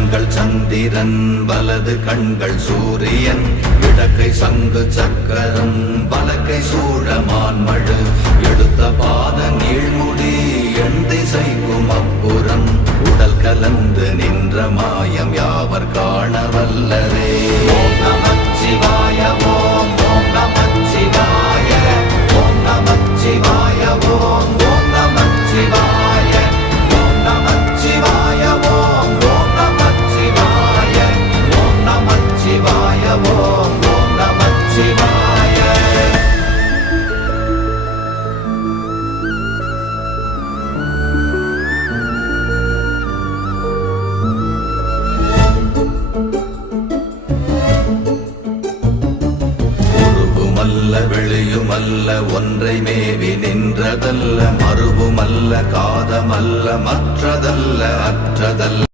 கண்கள் சந்திரன் வலது கண்கள் சூரியன் இடக்கை சங்கு சக்கரம் வலக்கை சூழமான்மழு எடுத்த பாத நீழ்முடி எண் திசைக்கும் அப்புறம் உடல் கலந்து நின்ற மாயம் யாவர் காண வல்லரே. ஓம் நமச்சிவாய ஓம் ஓம் நமச்சிவாய ஓம் நமச்சிவாய ஓம் ஓம் நமச்சிவாய ஓம் நமச்சிவாய ஓம் ஓம் நமச்சிவாய ஓம் நமச்சிவாய ஓம் ஓம் நமச்சிவாய. வெளியுமல்ல ஒன்றை மேவி நின்றதல்ல மறுவுமல்ல காதமல்ல மற்றதல்ல அற்றதல்ல